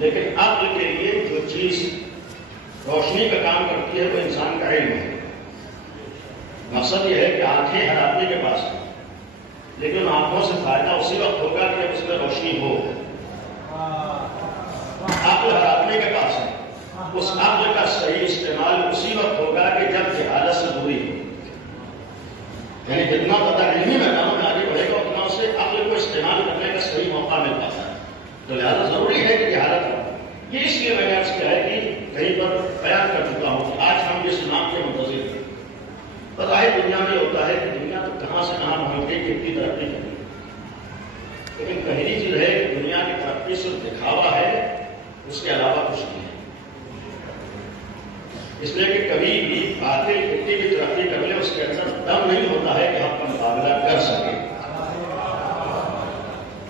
لیکن عقل کے لیے جو چیز روشنی کا کام کرتی ہے وہ انسان کا علم ہے. مقصد یہ ہے کہ آنکھیں ہر آدمی کے پاس ہیں، لیکن آنکھوں سے فائدہ اسی وقت ہوگا کہ جب اس میں روشنی ہو. عقل ہر آدمی کے پاس ہے، اس عقل کا صحیح استعمال اسی وقت ہوگا کہ جب جہالت سے دوری ہو. یعنی جتنا زیادہ علمی میدانوں میں آگے بڑھے گا اتنا اسے عقل کو استعمال کرنے کا صحیح موقع مل پاتا ہے. تو لہٰذا ضروری ہے کہ جہالت ہو. یہ اس لیے میں نے عرض کیا ہے کہ کہیں پر بیان کر چکا ہوں کہ آج ہم جس نام کے منتظر ہیں. بظاہر دنیا میں ہوتا ہے کہ دنیا تو کہاں سے کہاں پہنچ گئی کہ اتنی ترقی کریں، لیکن پہلی چیز ہے کہ دنیا کی ترقی صرف دکھاوا ہے، اس کے علاوہ کچھ نہیں ہے. اس لیے کہ کبھی بھی باطل کتنی بھی ترقی کر لے اس کے اندر دم نہیں ہوتا ہے کہ حق کا مقابلہ کر سکے.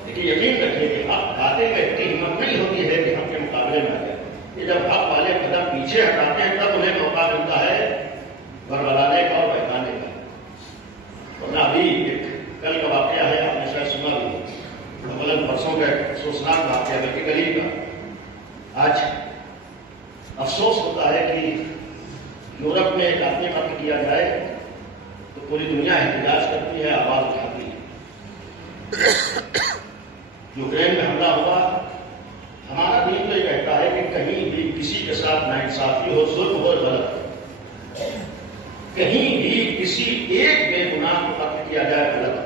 لیکن یقین رکھیں کہ حق باطل کا اتنی ہمت نہیں ہوتی ہے کہ حق کے مقابلے میں آ جائے. کہ جب حق والے قدم پیچھے ہٹاتے ہیں تب انہیں موقع ملتا ہے بربلانے کا اور بہکانے کا. ورنہ ابھی ایک کل کا واقعہ ہے، آپ نے شاید سنا بھی، غلط برسوں کا افسوسناک واقعہ بلکہ قریب کا. آج افسوس ہوتا ہے کہ یورپ میں ایک آدمی قتل کیا جائے تو پوری دنیا احتجاج کرتی ہے، آواز اٹھاتی ہے. یوکرین میں حملہ ہوا، ہمارا دین تو یہ کہتا ہے کہ کہیں بھی کسی کے ساتھ ناانصافی ہو، ظلم ہو، غلط، کہیں بھی کسی ایک بے گناہ کو قتل کیا جائے غلط.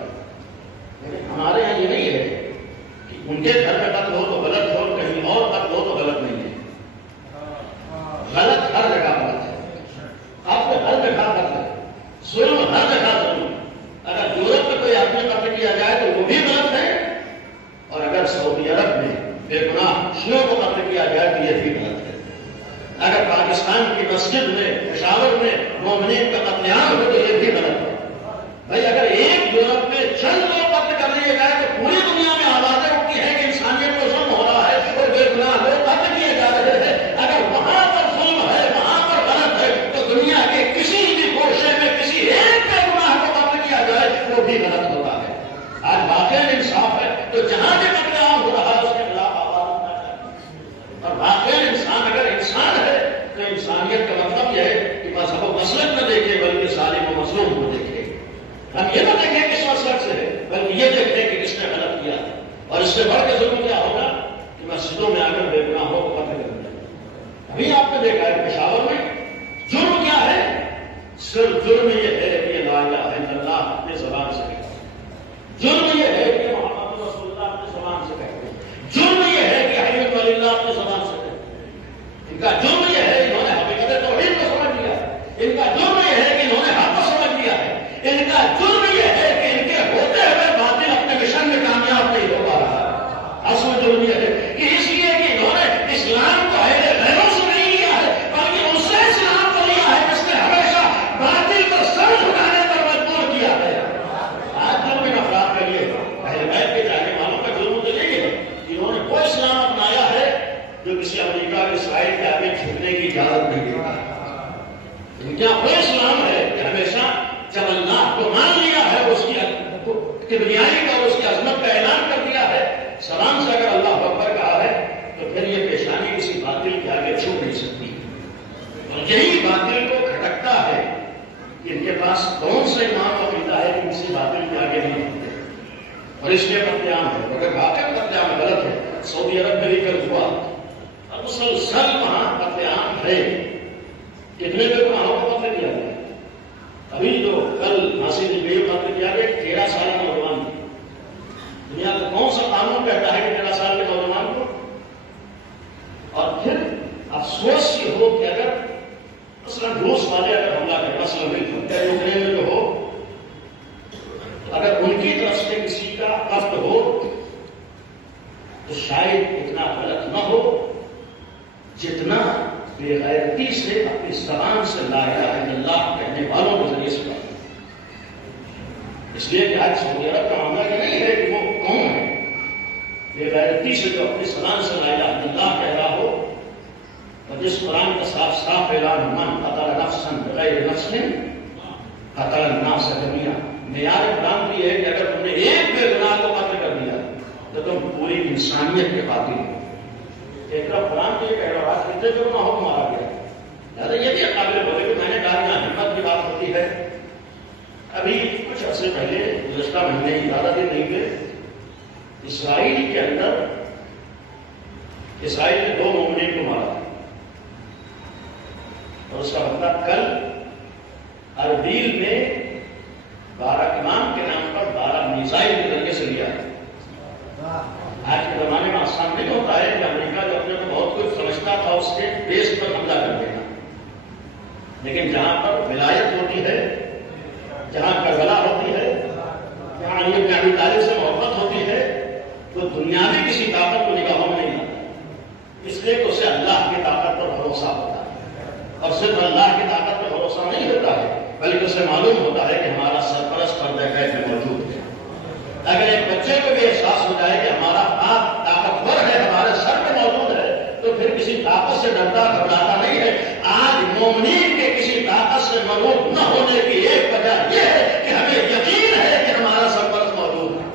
ہمارے یہاں یہ نہیں ہے کہ ان کے گھر میں قتل ہو تو غلط ہو، کہیں اور قتل ہو تو غلط نہیں ہے. غلط ہر جگہ غلط ہے، آپ کے ہر جگہ قتل ہے، ظلم ہر جگہ ظلم. اگر یورپ میں کوئی آدمی قتل کیا جائے تو وہ بھی غلط ہے، اور اگر سعودی عرب میں بے گناہ شیعوں کو قتل کیا جائے تو یہ بھی غلط ہے. اگر پاکستان کی مسجد میں پشاور میں مومنین کا قتل عام ہو تو یہ بھی غلط ہے. بھائی اگر ایک یورپ میں چند لوگ قتل کر لیے جائے تو پوری دنیا میں آوازیں اٹھتی ہے کہ انسانیت کو ظلم ہو رہا ہے اور بے گناہ لوگ قتل کیے جا رہے ہیں. اگر وہاں پر ظلم ہے، وہاں پر غلط ہے، تو دنیا کے کسی بھی گوشے میں کسی ایک بے گناہ کو قتل کیا جائے وہ بھی غلط ہوتا ہے. آج واقعی انصاف ہے تو جہاں بھی قتل عام ہو رہا ہے اس کے خلاف آواز اٹھنا چاہیے. اور واقعی انسان اگر انسان ہے تو انسانیت کا مطلب یہ ہے کہ مذہب و مسلک نہ دیکھے بلکہ ظالم و مظلوم کو دیکھے. ہم یہ نہ دیکھیں کس مسلک سے ہے بلکہ یہ دیکھیں کہ کس نے غلط کیا. اور اس سے بڑھ کے ظلم کیا ہوگا کہ مسجدوں میں آ کر بے گناہوں کو قتل کر دیا. ابھی آپ نے دیکھا ہے پشاور میں جرم کیا ہے؟ صرف جرم یہ ہے کہ لا الہ الا اللہ اپنے زبان سے کہتے ہیں. جرم یہ ہے کہ محمد رسول اللہ اپنے زبان سے کہتے ہیں. جرم یہ ہے کہ حی اللہ اپنے زبان سے کہتے ہیں. ان کا جرم یہ ہے انہوں نے حقیقت توحید کو سمجھ لیا ہے. ان کا جرم یہ ہے کہ انہوں نے حق کو سمجھ لیا ہے. ان کا جرم یہ ہے کہ ان کے ہوتے ہوئے باطل اپنے مشن میں کامیاب نہیں ہو پا رہا ہے. اصل جرم یہ ہے کہ اس لیے کہ انہوں نے اسلام کو غیروں سے نہیں لیا ہے بلکہ ان سے اسلام کو لیا ہے جس نے ہمیشہ باطل کو سر جھکانے پر مجبور کیا ہے. آج جرم ان افراد کے لیے اہل بیت کے جانے والوں کا جرم تو نہیں ہے انہوں نے وہ اسلام اپنایا ہے جو کسی امریکہ کے اسرائیل کے آگے جھکنے کی اجازت نہیں دیتا. کیا وہ اسلام ہے کہ ہمیشہ جب اللہ کو مان لیا ہے اس کی کبریائی کا اور اس کی عظمت کا اعلان کر دیا ہے، سلام سے اگر اللہ اکبر کہا ہے تو پھر یہ پیشانی کسی باطل کے آگے چھو نہیں سکتی. اور یہی باطل کو کھٹکتا ہے کہ ان کے پاس کون سا ایمان کو ملتا ہے کہ کسی باطل کے آگے نہیں ہوتے. اور اس لیے قتل عام ہے. اگر واقعی قتل عام غلط ہے، سعودی عرب میں بھی کل ہوا، اب مسلسل وہاں قتل عام ہے. کتنے بے گناہوں کو قتل کیا گیا؟ ابھی جو کل ناصر البیل قتل کیا گیا 13 سال کا نوجوان. دنیا کا کون سا قانون کہتا ہے کہ 13 سال کے نوجوان کو؟ اور پھر افسوس یہ ہو کہ اگر مثلا روس والے اگر حملہ کریں، مثلا یوکرین میں جو ہو، اگر ان کی طرف سے کسی کا قتل ہو تو شاید اتنا غلط نہ ہو جتنا بے غیرتی سے اپنی زبان سے لا الہ الا اللہ کہنے والوں کے ذریعے سے. اس لیے کہ آج سعودی عرب کا معاملہ یہ نہیں ہے کہ وہ قوم ہے، بے غیرتی سے جو اپنی زبان سے لا الہ الا اللہ کہہ رہا ہو، اور جس قرآن کا صاف صاف اعلان من قتل نفسا بغیر نفس قتل الناس جميعا. معیار قرآن بھی ہے کہ اگر تم نے ایک بے گناہ کو قتل کر دیا تو تم پوری انسانیت کے قاتل ہو. ایک طرف قرآن کی یہ پیروار کتنے لوگوں کا حکم مارا گیا. لہٰذا یہ بھی قابل بولے کہ میں نے کہا یہاں ہمت کی بات ہوتی ہے. ابھی کچھ عرصے پہلے گزشتہ مہینے کی زیادہ دن نہیں ہوئے اسرائیل کے اندر اسرائیل نے 2 مومنین کو مارا اور اس کا بدلہ کل اربیل میں 12 امام کے نام پر 12 میزائل کے ذریعے سے لیا ہے. آج کے زمانے میں آسان نہیں ہوتا ہے کہ امریکہ جو اپنے کو بہت کچھ سمجھتا تھا اس کے بیس پر حملہ کر دینا، لیکن جہاں پر ولایت ہوتی ہے، جہاں کربلا ہوتی ہے، جہاں علی بن ابی طالب سے محبت ہوتی ہے، تو دنیاوی کسی طاقت کو نگاہوں میں نہیں لاتا. اس لیے کہ اسے اللہ کی طاقت پر بھروسہ ہوتا ہے، اور صرف اللہ کی طاقت پر بھروسہ نہیں ہوتا ہے بلکہ اسے معلوم ہوتا ہے کہ ہمارا سرپرست پردہ غیب میں موجود ہے. اگر ایک بچے کو بھی احساس ہو جائے کہ ہمارا ہاتھ طاقتور ہے، ہمارے سر میں موجود ہے، تو پھر کسی طاقت سے ڈرتا گھبراتا نہیں ہے. آج مومنین کے کسی طاقت سے مرعوب نہ ہونے کی ایک وجہ یہ ہے کہ ہمیں یقین ہے کہ ہمارا سرپرست موجود ہے.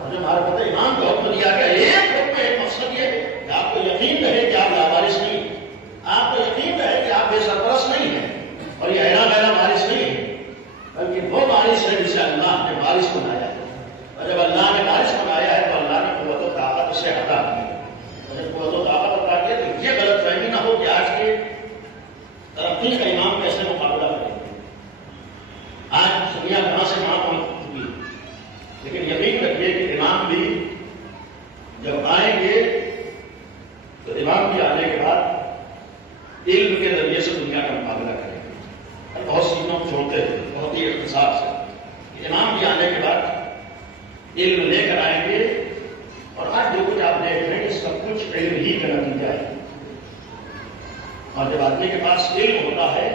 اور جو ہمارے پتہ امام کو حکم دیا گیا ایک حکم ایک مقصد یہ ہے کہ آپ کو یقین رہے کہ آپ لاوارث نہیں ہیں، آپ کو یقین رہے کہ آپ بے سرپرست نہیں ہیں اور یہ ایرا غیرہ وارث نہیں ہے، بلکہ وہ وارث ہے جسے اللہ نے وارث بنایا ہے. اور جب اللہ نے وارث بنایا ہے تو اللہ نے قوت و طاقت اسے عطا کی. اور جب قوت و طاقت عطا کی تو یہ غلط فہمی نہ ہو کہ آج کے ترقی کا امام کیسے مقابلہ کرے. آج دنیا کہاں سے کہاں پہنچ چکی ہے، لیکن یقین رکھیے کہ امام بھی جب آئیں گے تو امام بھی آنے کے بعد علم کے ذریعے سے دنیا کا مقابلہ کریں گے. اور بہت سی چیزوں کو چھوڑتے ہیں بہت ہی اختصار سے. امام بھی آنے کے بعد علم لے کر آئیں گے، اور آج جو کچھ آپ دیکھ رہے ہیں سب کچھ علم ہی کا نتیجہ ہے. اور جب آدمی کے پاس علم ہوتا ہے،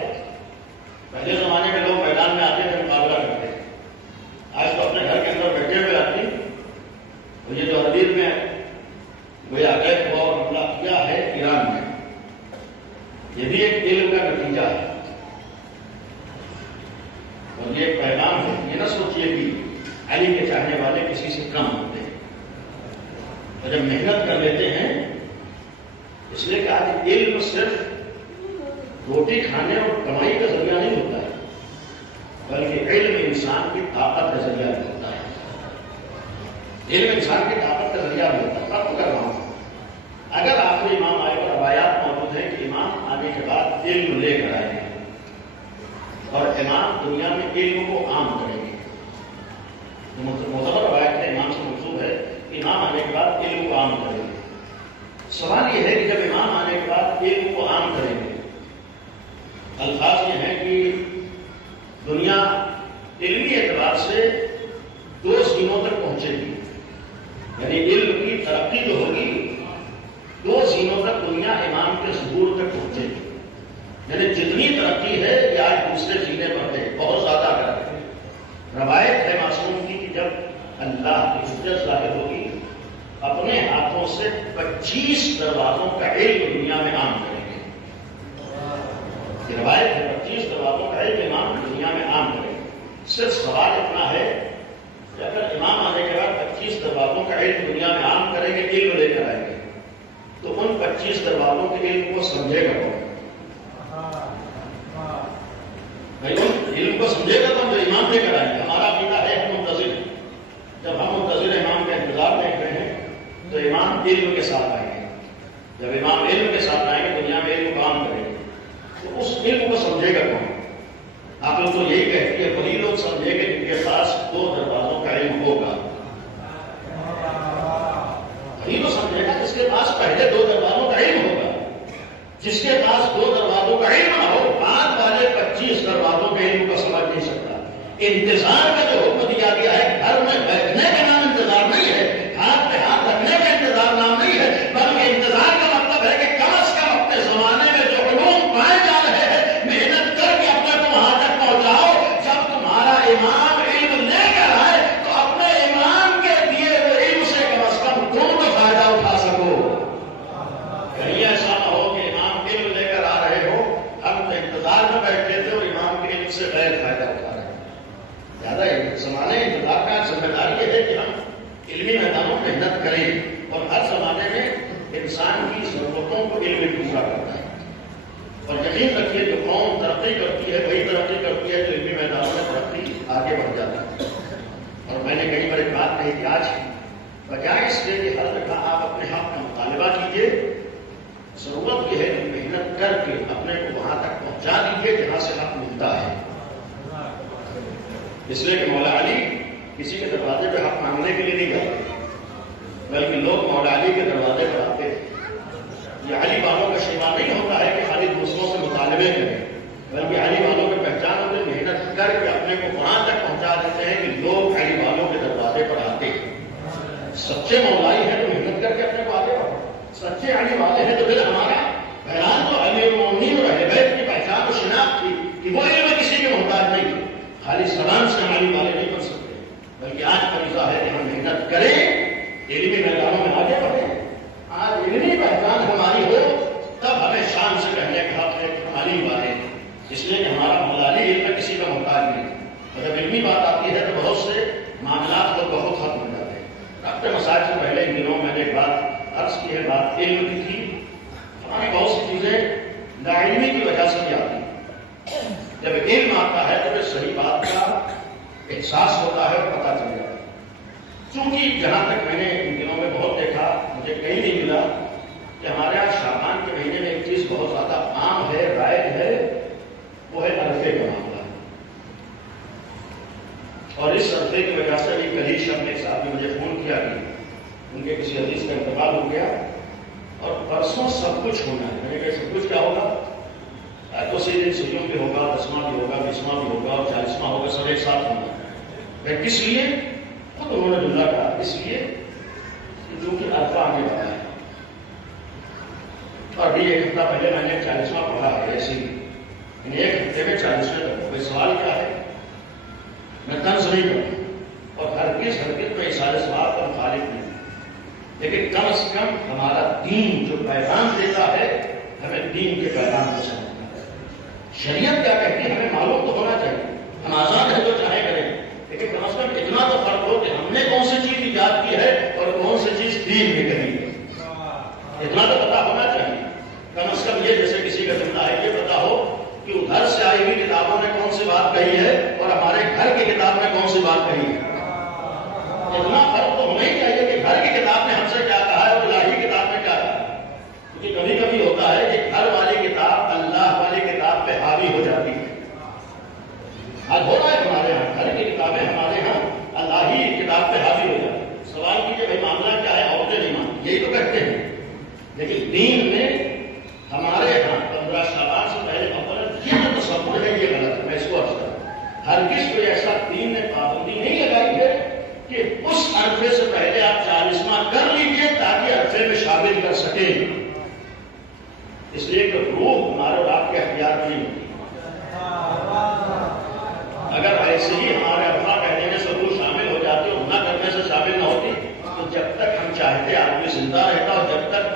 پہلے زمانے میں لوگ میدان میں آتے تھے مقابلہ کرتے تھے، آج تو اپنے گھر کے اندر بیٹھے ہوئے آدمی تو یہ جو اربیل میں وہ اگلے کو حملہ کیا ہے ایران میں، یہ بھی ایک علم کا نتیجہ ہے. اور یہ ایک پیغام ہے. یہ نہ سوچیے کہ علی کے چاہنے والے کسی سے کم ہوتے ہیں، اور جب محنت کر لیتے ہیں، اس لیے کہ آج علم صرف روٹی کھانے اور کمائی کا ذریعہ نہیں ہوتا ہے، بلکہ علم انسان کی طاقت کا ذریعہ بھی ہوتا ہے. علم انسان کی طاقت کا ذریعہ بھی ہوتا ہے. اب کر رہا ہوں اگر آخری امام آئے اور روایات موجود ہے کہ امام آنے کے بعد علم لے کر آئے گے اور امام دنیا میں علم کو عام کریں گے. معتبر روایت ہے، امام سے منسوب ہے، امام آنے کے بعد علم کو عام کریں گے. سوال یہ ہے کہ جب امام آنے کے بعد علم کو عام کریں گے، الفاظ یہ ہیں کہ دنیا علمی اعتبار سے 2 سیموں تک پہنچے گی. یعنی علم کی ترقی جو ہوگی 2 سیموں تک دنیا امام کے ظہور تک پہنچے گی. یعنی جتنی ترقی ہے یہ آج دوسرے سینے پر ہے، بہت زیادہ کر ہے. روایت ہے معصوم کی کہ جب اللہ کی حجت ظاہر ہوگی اپنے ہاتھوں سے 25 دروازوں کا علم دنیا میں عام کریں گے. یہ روایت ہے 25 دروازوں کا علم امام دنیا میں عام کریں گے. صرف سوال اتنا ہے کہ اگر امام آنے کے بعد 25 دروازوں کا علم دنیا میں عام کریں گے، علم لے کر آئیں گے، تو ان 25 دروازوں کے علم کو سمجھے گا کون؟ علم کو سمجھے گا تو جو امام لے کر آئیں گے. ہمارا عقیدہ ہے ہم منتظر ہیں. جب ہم منتظر امام کا انتظار دیکھ رہے ہیں تو امام علم کے ساتھ آئیں گے. جب امام علم کے ساتھ آئیں گے دنیا میں علم کو عام کریں گے، تو اس علم کو سمجھے گا کون؟ آپ لوگ تو یہی کہتے ہیں وہی لوگ سمجھے گے جن کے پاس 2 دروازوں کا علم ہوگا. وہی تو سمجھے گا جس کے پاس پہلے 2 دروازوں کا علم ہوگا. جس کے پاس 2 دروازوں کا علم نہ ہو، بعد والے 25 دروازوں کے علم کو سمجھ نہیں سکتا. انتظار کا جو حکم دیا گیا ہے، گھر میں بیٹھنے کا نام انتظار نہیں ہے، ہاتھ پہ ہاتھ رکھنے کا انتظار نام نہیں ہے، بلکہ انتظار کا مطلب ہے کہ کم از کم اپنے زمانے میں جو علوم پائے جا رہے ہیں محنت کر کے اپنے کو وہاں تک پہنچاؤ. جب تمہارا امام علم لے کر آئے تو اپنے امام کے دیے ہوئے علم سے کم از کم تم تو فائدہ اٹھا سکو. کہیں ایسا نہ ہو کہ امام علم لے کر آ رہے ہو، ہم تو انتظار میں بیٹھے تھے اور امام کے علم سے غیر فائدہ اٹھا رہے ہیں. زیادہ زمانے انتظار کا ذمہ داری یہ ہے کہ ہم علمی میدانوں میں محنت کریں، اور ہر زمانے میں انسان کی ضرورتوں کو علم پورا کرتا ہے. اور یقین رکھیے جو قوم ترقی کرتی ہے وہی ترقی کرتی ہے جو علمی میدانوں میں ترقی آگے بڑھ جاتا ہے. اور میں نے کئی بار ایک بات کہی کہ آج بجائے اس لیے کہ ہر دفعہ آپ اپنے حق کا مطالبہ کیجیے، ضرورت یہ ہے کہ محنت کر کے اپنے کو وہاں تک پہنچا دیجیے جہاں سے حق ملتا ہے. اس لیے کہ مولا علی کسی کے دروازے پہ حق مانگنے کے لیے نہیں جاتے، بلکہ لوگ مولا علی کے دروازے پر آتے تھے. یہ علی والوں کا شیوا نہیں ہوتا ہے کہ خالی دوسروں سے مطالبے کریں، بلکہ علی والوں کی پہچان ہوتے محنت کر کے اپنے کو وہاں تک پہنچا دیتے ہیں کہ لوگ علی والوں کے دروازے پر آتے ہیں. سچے مولائی ہیں تو محنت کر کے اپنے کو آگے بڑھو. سچے علی والے ہیں تو پھر ہمارا پہلان تو علی المومنین اور اہل بیت کی پہچان و شناخت تھی کہ وہ علم کسی کے محتاج نہیں، خالی سلام سے ہم علی والے نہیں بن سکتے، بلکہ آج فریضہ ہے کہ ہم محنت کریں، علمی میدانوں میں آگے بڑھیں. آج علمی پہچان ہماری ہو تب ہمیں شان سے کہنے کا حق ہے کہ ہم علی والے ہیں، اس لیے کہ ہمارا مولا علی علم کسی کا محتاج نہیں. اور جب علمی بات آتی ہے تو بہت سے معاملات کو بہت حد مل جاتے ہیں. اپنے مسائل سے پہلے ان دنوں میں نے ایک بات عرض کی ہے، بات علم کی تھی. ہماری بہت سی چیزیں لا علمی کی وجہ سے بھی آتی ہیں. جب علم آتا ہے تو پھر صحیح بات کا احساس ہوتا ہے اور پتہ چل جاتا ہے. چونکہ جہاں تک میں نے ان دنوں میں بہت دیکھا، مجھے کہیں نہیں ملا کہ ہمارے یہاں شعبان کے مہینے میں ایک چیز بہت زیادہ عام ہے، رائج ہے، وہ ہے عرفے کا معاملہ. اور اس عرفے کی وجہ سے بھی کل ہی شب کے صاحب نے مجھے فون کیا کہ ان کے کسی عزیز کا انتقال ہو گیا اور پرسوں سب کچھ ہونا ہے. میں نے کہا سب کچھ کیا ہوگا؟ تو اسی دن سیوں بھی ہوگا، 10واں بھی ہوگا، 20واں بھی ہوگا اور 40واں ہوگا، سب ایک ساتھ ہونا ہے. کس لیے؟ خود انہوں نے جملہ کہا اس لیے جو کہ عرفہ آنے والا ہے. اور ابھی ایک ہفتہ پہلے میں نے 40واں پڑھا ہے. ایسے ہی ایک ہفتے میں 40ویں تک کوئی سوال کیا ہے؟ میں طنز نہیں کرتا اور ہرگز میں اصحار ثواب کا مخالف نہیں، لیکن کم از کم ہمارا دین جو پیغام دیتا ہے ہمیں دین کے پیغام کو سمجھنا ہے. شریعت کیا کہتی ہے ہمیں معلوم تو ہونا چاہیے. ہم آزاد ہیں تو چاہے کریں، لیکن کم از کم اتنا تو فرق ہو کہ ہم نے کون سی چیز ایجاد کی ہے اور کون سی چیز دین میں کہی ہے. اتنا تو پتا ہونا چاہیے. کم از کم یہ جیسے کسی کا جملہ ہے یہ پتا ہو کہ ادھر سے آئی ہوئی کتابوں نے کون سی بات کہی ہے اور ہمارے گھر کی کتاب نے کون سی بات کہی ہے. اتنا فرق تو ہونا ہی چاہیے کہ گھر کی کتاب نے ہم سے کیا کہا ہے اور الہی کتاب نے کیا کہا. کیونکہ کبھی کبھی ہوتا ہے کہ گھر والی کتاب اللہ والی کتاب پہ حاوی ہو جاتی ہے. آج ہو رہا ہے ہمارے یہاں گھر کی کتابیں ہمارے یہاں الہی کتاب پہ حاوی ہو جاتی ہے. سوال کیجیے بھائی معاملہ کیا ہے؟ عورتیں نہیں مانتی، یہی تو کہتے ہیں. لیکن دین میں ہمارے یہاں 15 شعبان سے پہلے یہ جو تصور ہے یہ غلط ہے. میں اس کو عرض کروں ہرگز کوئی ایسا دین نے پابندی نہیں لگائی ہے کہ اس عرفے سے پہلے آپ 40واں کر لیجیے تاکہ عرفے میں شامل کر سکیں. اس لیے کہ روح ہمارے اور آپ کے اختیار میں نہیں ہوتی. اگر ایسے ہی ہمارے عرفہ کہنے سے روح شامل ہو جاتی اور نہ کرنے سے شامل نہ ہوتی تو جب تک ہم چاہتے آدمی زندہ رہتا اور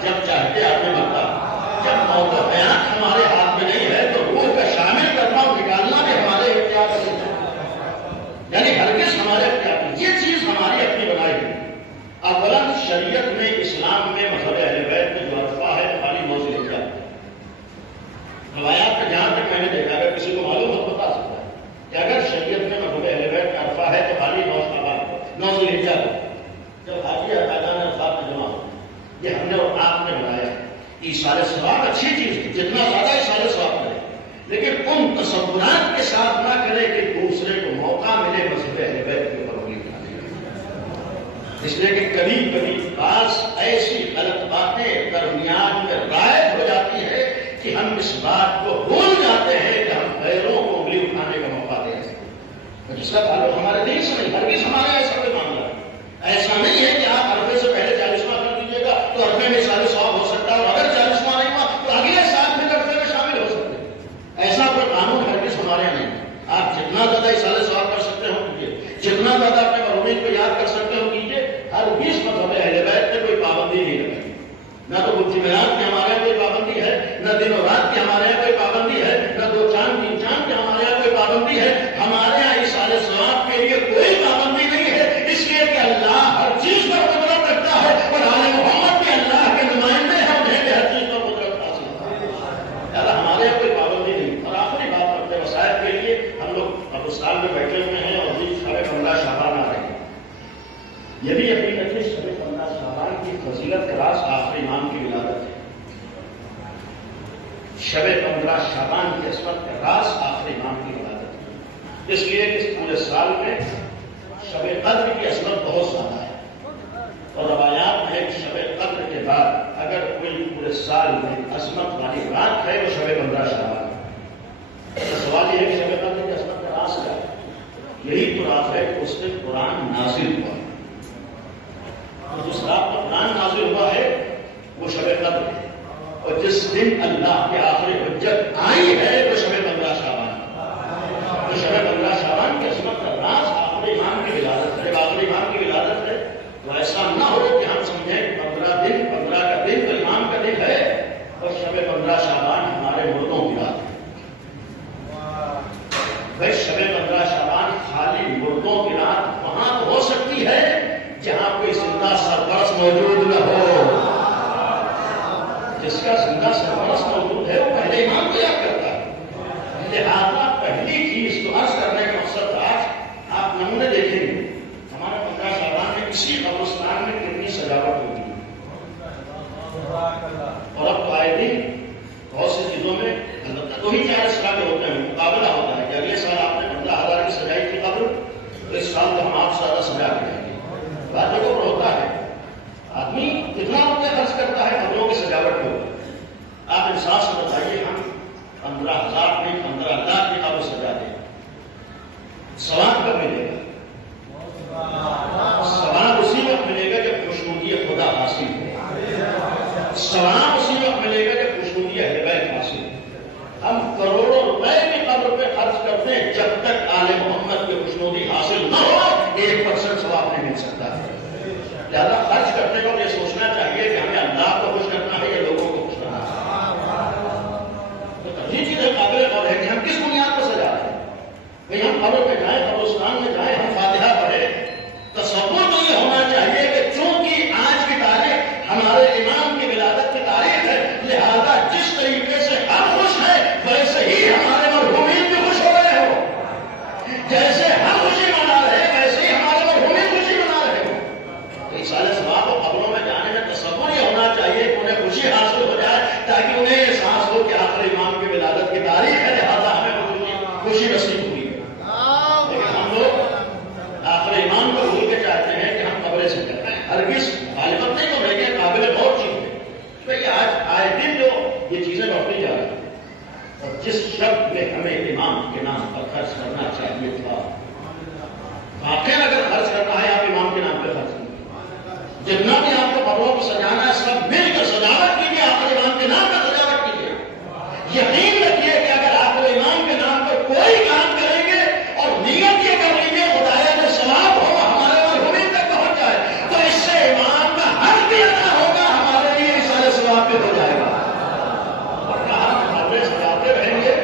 جب چاہتے آدمی مرتا. جب موت و حیات ہمارے ہاتھ میں نہیں ہے تو روح کا شامل کرنا اور نکالنا بھی ہمارے اختیار میں نہیں ہے. یعنی ہرگز ہمارے اختیار میں یہ چیز ہماری اپنی بنائی ہے. اولا شریعت میں اسلام میں مذہب اہل بیت میں جو عرفہ ہے خالی موضوع لے جاتا ہے. روایات میں جہاں تک میں نے دیکھا اگر کسی کو معلوم ہو بتا سکتا ہے کہ اگر شریعت میں مذہب اہل بیت کا عرفہ ہے تو خالی موضوع لے جاتا ہے. جب حاجی اعلیٰ نے الفاظ میں جمع ہو یہ ہم نے اور آپ نے بنایا ہے. ایثار ثواب اچھی چیز ہے، جتنا زیادہ ایثار ثواب کرے، لیکن ان تصورات کے ساتھ نہ کرے کہ دوسرے کو موقع ملے مذہب اہل بیت کے اوپر انگلی اٹھانے کا. اس لیے کہ کبھی کبھی بعض ایسی غلط باتیں درمیان میں رائج ہو جاتی ہے کہ ہم اس بات کو بھول جاتے ہیں کہ ہم غیروں کو انگلی اٹھانے کا موقع دیں. جس کا تعلق ہمارے دین سے نہیں، ہرگز ہمارا ایسا کوئی معاملہ ایسا نہیں ہے کہ آپ عرفے سے پہلے 40واں کر دیجیے گا تو عرفے میں ایثار ثواب ہو سکتا ہے اور اگر 40واں نہیں ہوا تو اگلے سال پھر عرفے میں شامل ہو سکتے ہیں. ایسا کوئی قانون ہرگز ہمارے یہاں نہیں. آپ جتنا زیادہ ایثار ثواب کر سکتے ہو کیجیے، جتنا زیادہ اپنے مرحومین کو یاد کر سکتے ہو کیجیے. ہرگز مذہب اہل بیت نے کوئی پابندی نہیں لگائی. نہ تو جمعرات کی ہمارے یہاں کوئی پابندی ہے، نہ دن و رات کی ہمارے یہاں کوئی پابندی ہے، نہ 2 چاند 3 چاند کی ہمارے یہاں کوئی پابندی ہے. ہمارے یہاں ایثار ثواب کے لیے کوئی پابندی نہیں ہے، اس لیے کہ اللہ ہر چیز پر قدرت رکھتا ہے اور آل محمد بھی اللہ کے نمائندے ہیں. یہی رکھے شب 15 شعبان کی فضیلت کا راز آخری امام کی ولادت ہے. شب 15 شعبان کی عصمت کا راز آخری امام کی ولادت ہے. اس لیے اس پورے سال میں شب قدر کی عصمت بہت زیادہ ہے. اور روایات ہے کہ شب قدر کے بعد اگر کوئی پورے سال میں عصمت والی رات ہے وہ شب 15 شعبان ہے. تو سوال یہ ہے کہ شب قدر کی عصمت کا راز کیا ہے؟ یہی تو راز ہے کہ اس دن قرآن نازل ہوا. اور جس رات پر قرآن نازل ہوا ہے وہ شب قدر ہے. اور جس دن اللہ کے آخری حجت آئی ہے وہ شب 15 شعبان ہے. تو شب 15 شعبان کی عصمت کا راز آخری امام کی ولادت ہے. آخری امام کی ولادت ہے تو ایسا نہ ہو کہ ہم سمجھیں کہ 15 کا دن تو امام کا دن ہے اور شب 15 شعبان ہمارے مردوں کی رات ہے. بھائی شب 15 شعبان خالی مردوں کی رات وہاں تو ہو سکتی ہے جہاں کوئی زندہ سرپرست موجود نہ ہو. جس کا زندہ سرپرست موجود ہے وہ پہلے امام کو یاد کرتا ہے. لہٰذا پہلی چیز تو عرض کرنے کا مقصد آج آپ نمونے دیکھیں گے ہمارے 15 شعبان میں اسی قبرستان میں کتنی سجاوٹ ہوتی ہے. اور اب تو آئے دن بہت سی چیزوں میں البتہ دو ہی چار اس طرح کے ہوتے ہیں. مقابلہ ہوتا ہے کہ اگلے سال آپ نے 15,000 کی سجائی تھی قبر تو اس سال تو ہم آپ سے زیادہ سجا کے جائیں گے. بات جگہ پر ہوتا ہے آدمی کتنا روپیہ خرچ کرتا ہے قبروں کی سجاوٹ کے اوپر. آپ انصاف سے بتائیے ہم 15,000 میں 15 لاکھ کی قبر سجا دیں ثواب کب ملے گا؟ ثواب اسی وقت ملے گا جب خوشنودی خدا حاصل ہو. ثواب اسی وقت ملے گا جب خوشنودی ہدایت حاصل ہو. ہم کروڑوں روپے کی قبر پہ خرچ کرتے ہیں جب تک آل محمد کی خوشنودی حاصل نہ ہو 1% ثواب نہیں مل سکتا. زیادہ خرچ کرنے کو یہ سوچنا چاہیے کہ ہمیں اللہ کو خوش کرنا ہے یا لوگوں کو خوش کرنا ہے. تو یہ چیزیں قابل غور ہے کہ ہم کس بنیاد پر سجا رہے ہیں. بھائی ہم قبر پہ جائیں قبرستان میں جائیں ہم فاتحہ پڑھیں. تصور تو یہ ہونا چاہیے کہ چونکہ آج کی تاریخ ہمارے امام کی ولادت کی تاریخ ہے لہذا جس طریقے سے ہم خوش ہیں ویسے ہی ہمارے مرحومین بھی خوش ہو رہے ہو. جیسے ہم خوشی منا رہے ہیں ویسے ہی ہمارے مرحومین خوشی منا رہے ہو. تو اس سال ثواب و قبروں میں جانے میں تصور یہ ہونا چاہیے کہ انہیں خوشی حاصل ہو جائے تاکہ انہیں یہ احساس ہو کہ آخری امام کی ولادت کی تاریخ ہے لہٰذا ہمیں خوشی نصیب ہوئی ہے. لیکن ہم لوگ آخری امام کو بھول کے چاہتے ہیں کہ ہم قبریں سے کرتے ہیں. ہرگز غالباً نہیں تو لیکن قابل بہت چیز ہے. تو آج آئے دن جو یہ چیزیں بڑھتی جا رہی ہیں اور جس شب میں ہمیں امام کے نام پر خرچ کرنا چاہیے تھا واقعی اگر خرچ کرنا ہے آپ امام کے نام پہ خرچ کریں. جتنا بھی آپ کو قبروں کو سجانا ہے سب مل کر سجاوٹ کیجیے. آخر امام کے نام پر سجاوٹ کیجیے. یقین رکھیے کہ اگر آخر امام کے نام پر کوئی کام کریں گے اور نیت یہ کر لیں گے خدایا جو ثواب ہوگا ہمارے مرحومین تک پہنچ جائے تو اس سے امام کا حق بھی ادا ہوگا ہمارے لیے اس سارے ثواب پہ ہو جائے گا. اور کہا ہم قبریں سجاتے رہیں گے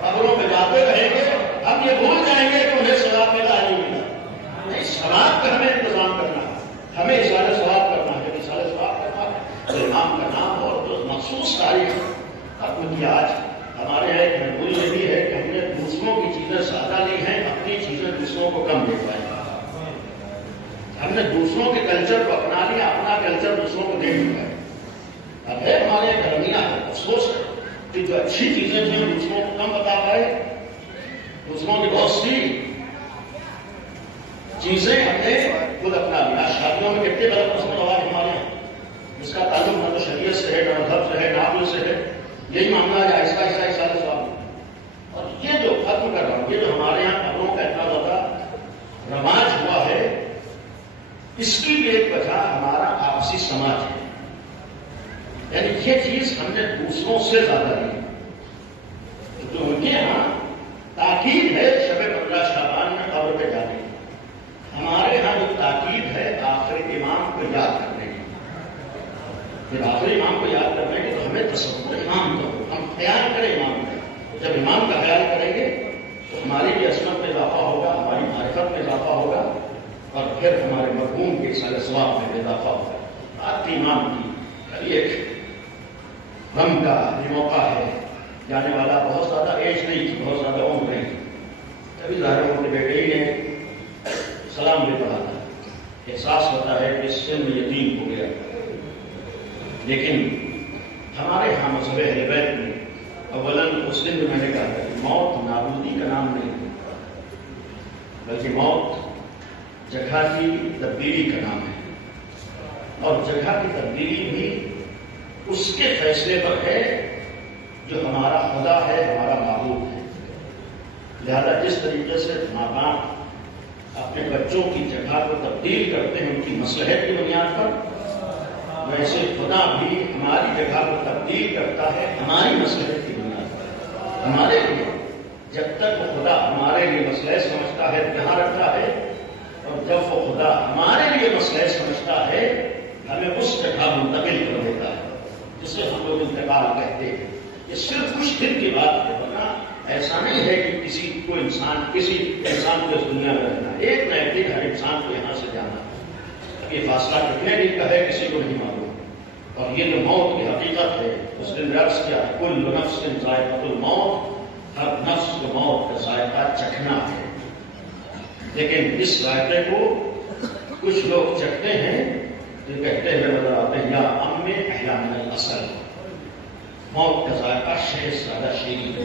قبروں پہ جاتے رہیں گے ہم یہ بھول جائیں گے کہ انہیں ثواب ملا نہیں ملا. نہیں ثواب کا ہمیں انتظام کرنا ہے. ہمیں اشارے ثواب کرنا ہے. اشارے ثواب کرنا ہے تو امام کا نام اور جو مخصوص تاریخ ختم کی آج ہمارے یہاں ایک مجبوری یہ بھی ہے کہ ہم نے دوسروں کی چیزیں زیادہ لی ہیں اپنی چیزیں دوسروں کو کم دے پائیں. ہم نے دوسروں کے کلچر کو اپنا لیا اپنا کلچر دوسروں کو دے نہیں پائے. اب ہے ہمارے گرمیاں ہے افسوس ہے کہ جو اچھی چیزیں تھیں دوسروں کو کم بتا پائے. دوسروں کی بہت سی چیزیں ہم نے خود اپنا لیا. شادیوں میں کتنے غلط رسم و رواج ہمارے ہیں جس کا تعلق نہ تو شریعت سے ہے نہ مذہب سے ہے نہ عقل سے ہے. یہی معاملہ ہے آہستہ آہستہ اشارے ثواب. اور یہ جو ختم کر رہا ہوں یہ جو ہمارے یہاں قبروں کا اتنا زیادہ رواج ہوا ہے اس کی بھی ایک وجہ ہمارا آپسی سماج ہے. یعنی یہ چیز ہم نے دوسروں سے زیادہ لی. جو ان کے یہاں تاکید ہے شب 15 شعبان میں قبر پہ جانے کی. ہمارے یہاں جو تاکید ہے آخری امام کو یاد کرنے کی. پھر آخری امام کو یاد کرنے کی تو ہمیں تصور امام کا ہو. ہم خیال کریں امام کا. جب امام کا خیال کریں گے تو ہماری بھی عصمت میں اضافہ ہوگا ہماری معرفت میں اضافہ ہوگا اور پھر ہمارے مرحوم کے سارے ثواب میں اضافہ ہوگا. آخری امام کی ایک غم کا یہ موقع ہے. جانے والا بہت زیادہ ایج نہیں تھی بہت زیادہ عمر نہیں تھی. کبھی ظاہر ان کے بیٹے ہی نے سلام بھی پڑھا تھا. احساس ہوتا ہے کہ سن یتیم ہو گیا. لیکن ہمارے یہاں مذہب اہل بیت میں اولاً اس دن میں نے کہا کہ موت نابودی کا نام نہیں بلکہ موت جگہ کی تبدیلی کا نام ہے. اور جگہ کی تبدیلی بھی اس کے فیصلے پر ہے جو ہمارا خدا ہے, ہمارا معبود ہے. لہذا جس طریقے سے ماں باپ اپنے بچوں کی جگہ کو تبدیل کرتے ہیں ان کی مصلحت کی بنیاد پر, ویسے خدا بھی ہماری جگہ کو تبدیل کرتا ہے ہماری مصلحت کی بنیاد پر. ہمارے لیے جب تک وہ خدا ہمارے لیے مسئلہ سمجھتا ہے جہاں رکھتا ہے, اور جب وہ خدا ہمارے لیے مسئلہ سمجھتا ہے ہمیں اس جگہ منتقل کر دیتا ہے جسے ہم لوگ انتقال کہتے ہیں. یہ صرف کچھ دن کی بات ہے, ورنہ ایسا نہیں ہے کہ کسی انسان کو اس دنیا میں رہنا. ایک نہ ایک دن ہر انسان کو یہاں سے جانا. یہ فاصلہ کتنے دن کا ہے کسی کو نہیں معلوم. اور یہ جو موت کی حقیقت ہے اس دن رقص کیا ہے, کل نفس ذائقۃ الموت, ہر نفس کو موت کا ذائقہ چکھنا ہے. لیکن اس ذائقے کو کچھ لوگ چکھتے ہیں جو کہتے ہیں نظر آتے ہیں یا ام احیا من الاصل, موت کا ذائقہ شہد زیادہ شیریں ہے.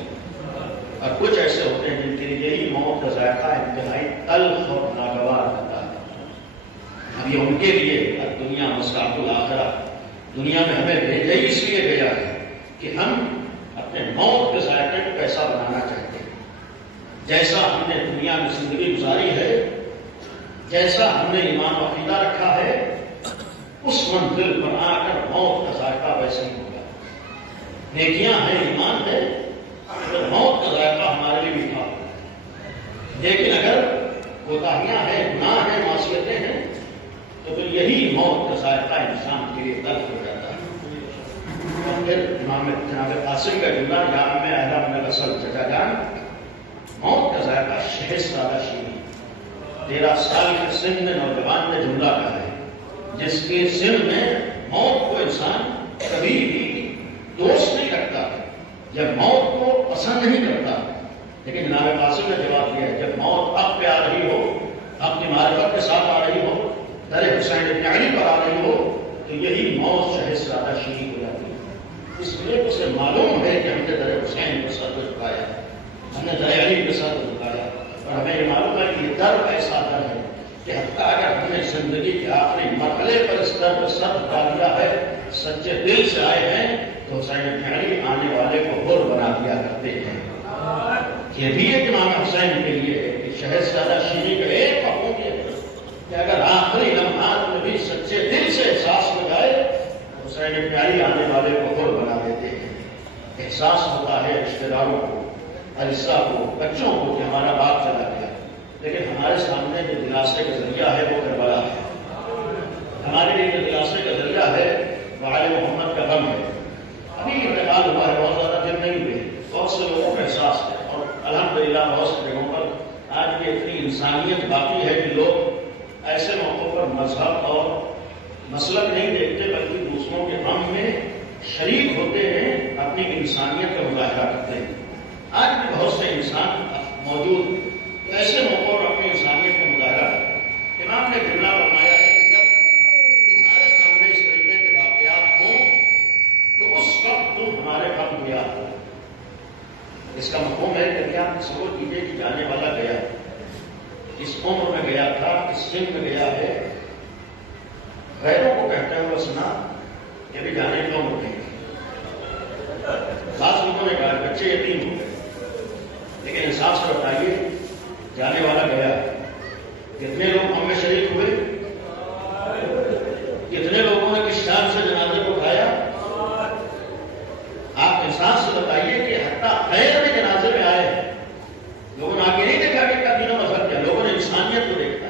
اور کچھ ایسے ہوتے ہیں جن کے لیے یہی موت کا ذائقہ انتہائی تلخ اور ناگوار ہوتا ہے. اب یہ ان کے لیے دنیا مصراف الآخرہ, دنیا میں ہمیں بھیجا ہی اس لیے گیا ہے کہ ہم اپنے موت کے ذائقے کو کیسا بنانا چاہتے ہیں. جیسا ہم نے دنیا میں زندگی گزاری ہے, جیسا ہم نے ایمان و عقیدہ رکھا ہے, اس منزل پر آ کر موت کا ذائقہ ویسے ہی ہوگا. نیکیاں ہیں, ایمان ہے, تو موت کا ذائقہ ہمارے لیے میٹھا ہوگا. لیکن اگر کوتاہیاں ہیں, گناہ ہیں, معصیتیں ہیں, تو پھر یہی موت کا ذائقہ انسان کے لیے تلخ ہو جاتا ہے. اور پھر جناب قاسم کا جملہ یا میں اہلا من الاصل چچا جان, موت کا ذائقہ شہد زیادہ شیریں. 13 سال کے سن میں نوجوان نے جملہ کہا ہے جس کے سن میں موت کو انسان کبھی بھی دوست نہیں رکھتا, جب موت کو پسند نہیں کرتا. لیکن جناب قاسم نے جواب دیا ہے جب موت حق پہ آ رہی ہو, اپنی معرفت کے ساتھ آ رہی ہو, در حسین ابن علی پر آ رہی ہو, تو یہی موت شہد زیادہ شیریں ہو جاتی ہے. اس لیے اسے معلوم ہے کہ ہم نے در حسین کے ساتھ جھکایا, ہم نے در علی کے ساتھ جھکایا, اور ہمیں یہ معلوم ہے کہ یہ در ایسا در ہے کہ حتیٰ اگر ہم نے زندگی کے آخری مرحلے پر اس در پر سر جھکا دیا ہے, سچے دل سے آئے ہیں, تو حسین ابن علی آنے والے کو حر بنا دیا کرتے ہیں. یہ بھی ایک امام حسین کے لیے ہے کہ شہد زیادہ شیریں کا ایک مفہوم یہ ہے کہ اگر آخری لمحات میں بھی سچے دل سے احساس ہو جائے, حسین ابن علی آنے والے کو حر بنا دیتے ہیں. احساس ہوتا ہے رشتے داروں کو, عرصہ کو, بچوں کو کہ ہمارا باپ چلا گیا, لیکن ہمارے سامنے جو دلاسے کا ذریعہ ہے وہ کربلا ہے. ہمارے لیے جو دلاسے کا ذریعہ ہے وہ آل محمد کا غم ہے. ابھی انتقال ہوا ہے, بہت زیادہ دن نہیں ہوئے, بہت سے لوگوں کو احساس ہے, اور الحمدللہ بہت سے جگہوں پر آج بھی اتنی انسانیت باقی ہے کہ لوگ ایسے موقعوں پر مذہب اور مسلک نہیں دیکھتے بلکہ دوسروں کے غم میں شریک ہوتے ہیں, اپنی انسانیت کا مظاہرہ کرتے ہیں. آج بھی بہت سے انسان موجود ایسے موقعوں پر اپنی انسانیت کا مظاہرہ کرتے ہیں. امام نے جملہ فرمایا ہے کہ جب تمہارے سامنے اس طریقے کے واقعات ہوں تو اس وقت تم ہمارے غم کو یاد کرو. اس کا مفہوم ہے کہ کیا آپ تصور کیجیے کہ جانے والا گیا, اس عمر میں گیا تھا, اس سن میں گیا ہے, غیروں کو کہتے ہوئے سنا کہ بھی جانے کی عمر نہیں. بعض لوگوں نے کہا بچے یتیم ہو گئے, لیکن انصاف سے بتائیے جانے والا گیا, کتنے لوگ ہم میں شریک ہوئے, کتنے لوگوں نے کس ٹائم سے جنازے کو اٹھایا. آپ انصاف سے بتائیے کہ حتیٰ غیر میں جنازے میں آئے ہیں, لوگوں نے آگے نہیں دیکھا کہ کبھی نہ مذہب کیا, لوگوں نے انسانیت کو دیکھا.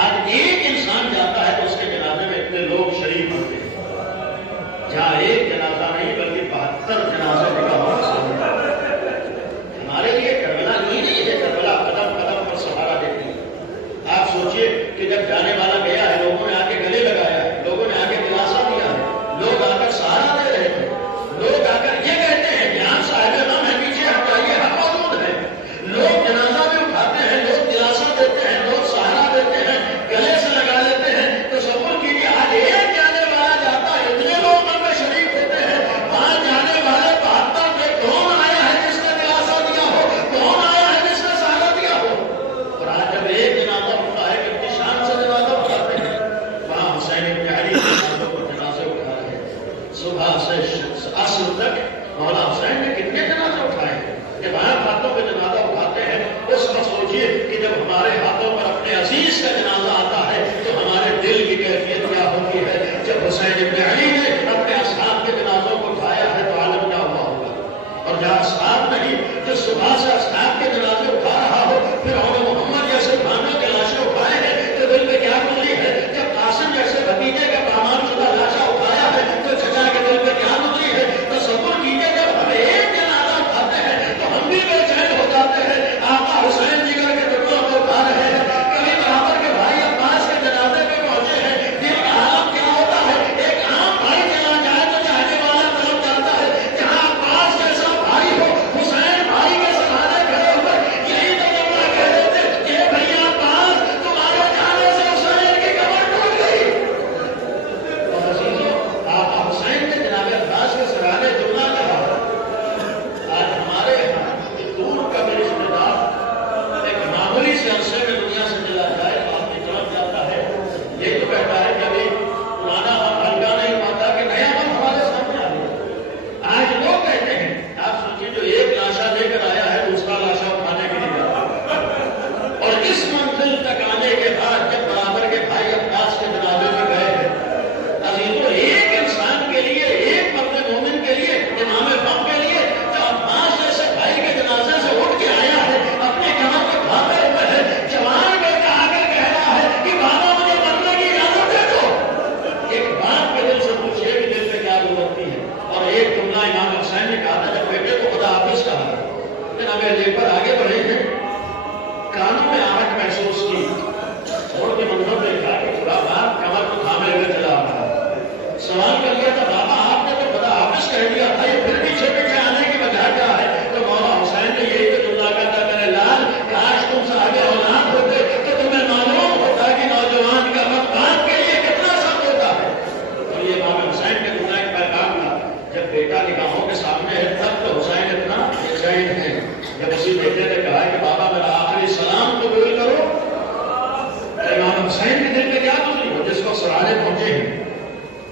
آج ایک انسان جاتا ہے تو اس کے جنازے میں اتنے لوگ شریک ہوتے ہیں, جہاں ایک جنازہ نہیں بلکہ 72 جنازے نکاح ہونا. ہمارے لیے کربلا نہیں ہے, کربلا قدم قدم پر سہارا دیتی ہے. آپ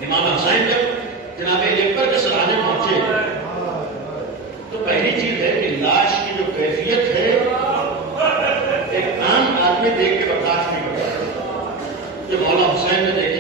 امام حسین جب جناب اکبر کے سرانے پہنچے تو پہلی چیز ہے کہ لاش کی جو کیفیت ہے ایک عام آدمی دیکھ کے برداشت نہیں کرتا. جب مولا حسین نے دیکھی